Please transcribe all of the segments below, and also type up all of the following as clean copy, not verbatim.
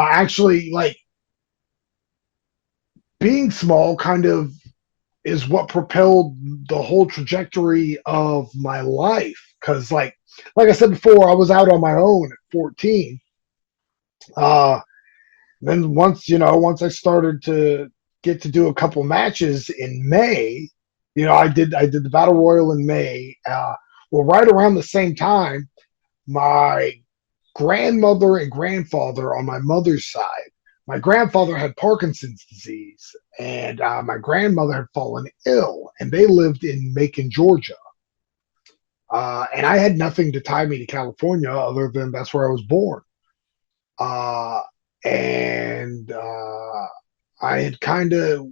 Actually, like being small kind of is what propelled the whole trajectory of my life. Because, like I said before, I was out on my own at 14. Uh, then once I started to get to do a couple matches in May, I did the Battle Royal in May. Well, right around the same time, my grandmother and grandfather on my mother's side. My grandfather had Parkinson's disease, and my grandmother had fallen ill, and they lived in Macon, Georgia. And I had nothing to tie me to California other than that's where I was born. Uh, and I had kind of,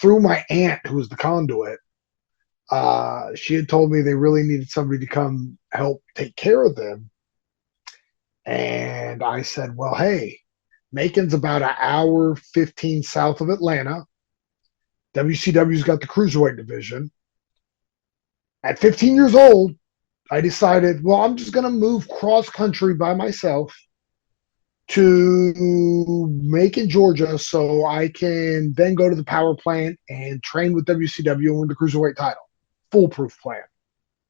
through my aunt, who was the conduit, she had told me they really needed somebody to come help take care of them. And I said, well, hey, Macon's about an hour 15 south of Atlanta. WCW's got the Cruiserweight division. At 15 years old, I decided, well, I'm just going to move cross country by myself to Macon, Georgia, so I can then go to the power plant and train with WCW and win the Cruiserweight title. Foolproof plan.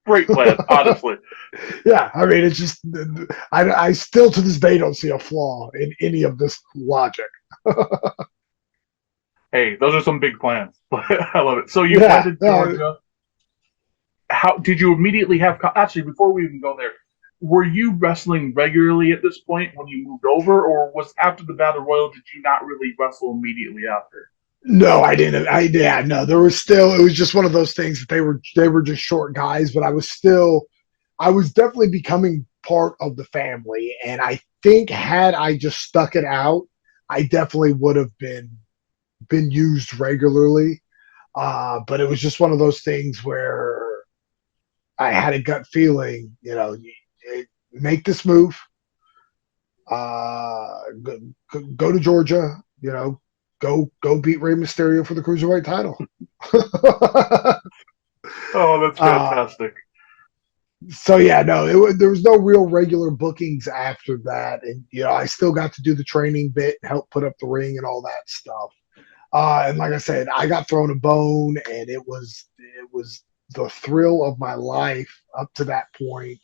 Great plan, honestly. Yeah, I mean, it's just, I still to this day don't see a flaw in any of this logic. Hey, those are some big plans. I love it. So you went Yeah, to Georgia. How did you immediately have? Actually, before we even go there, were you wrestling regularly at this point when you moved over, or was after the Battle Royal? Did you not really wrestle immediately after? no, I didn't. Yeah, no, there was still. It was just one of those things that they were just short guys, but I was definitely becoming part of the family, and I think had I just stuck it out, I definitely would have been used regularly. But it was just one of those things where I had a gut feeling, make this move, go to Georgia, go beat Rey Mysterio for the cruiserweight title. Oh, that's uh, fantastic. so yeah, no, there was no real regular bookings after that, and I still got to do the training bit, help put up the ring, and all that stuff. And like I said, I got thrown a bone, and it was the thrill of my life up to that point.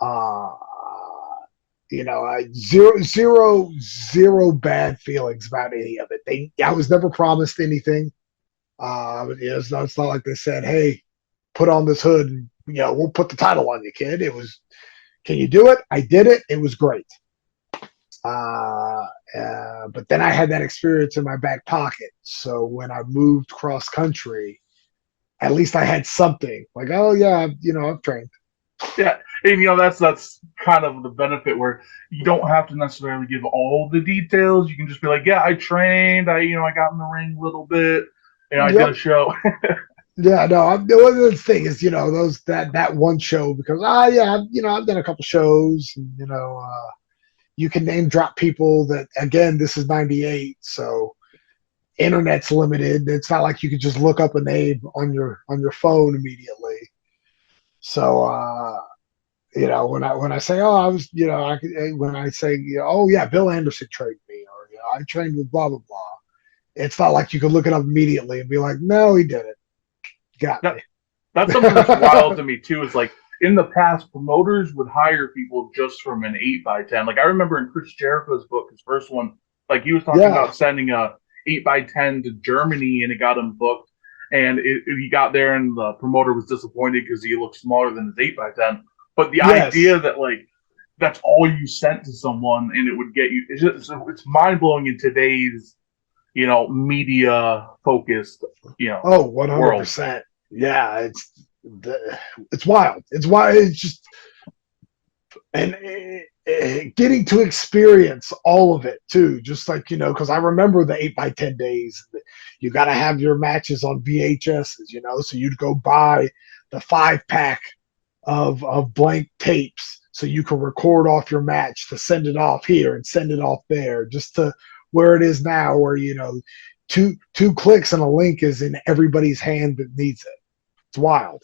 Uh, I zero bad feelings about any of it. I was never promised anything. It's not like they said, "Hey, put on this hood, and we'll put the title on you, kid." It was, "Can you do it?" I did it. It was great. Uh, but then I had that experience in my back pocket. So when I moved cross country, at least I had something like, oh yeah, I've trained. Yeah, and that's kind of the benefit where you don't have to necessarily give all the details. You can just be like, yeah, I trained. I got in the ring a little bit. I did a Yep. show. Yeah, no. The thing is, those that one show because yeah, I've done a couple shows, and you can name drop people that again. This is '98, so internet's limited. It's not like you could just look up a name on your phone immediately. So when I say, oh, I was, when I say, oh yeah, Bill Anderson trained me, or I trained with blah blah blah. It's not like you can look it up immediately and be like, no, he did it. Got that me. that's something that's wild to me too. Is like in the past, promoters would hire people just from an 8x10. Like I remember in Chris Jericho's book, his first one, like he was talking Yeah. about sending a 8x10 to Germany, and it got him booked. And he got there, and the promoter was disappointed because he looked smaller than his 8x10. But the Yes. idea that like that's all you sent to someone and it would get you, it's mind blowing in today's media focused Oh, world. 100%. Yeah, it's wild. It's wild. It's just and getting to experience all of it too. Just like because I remember the 8x10 days. You got to have your matches on VHSs, so you'd go buy the 5 pack of blank tapes so you can record off your match to send it off here and send it off there, just to where it is now, where two clicks and a link is in everybody's hand that needs it. It's wild.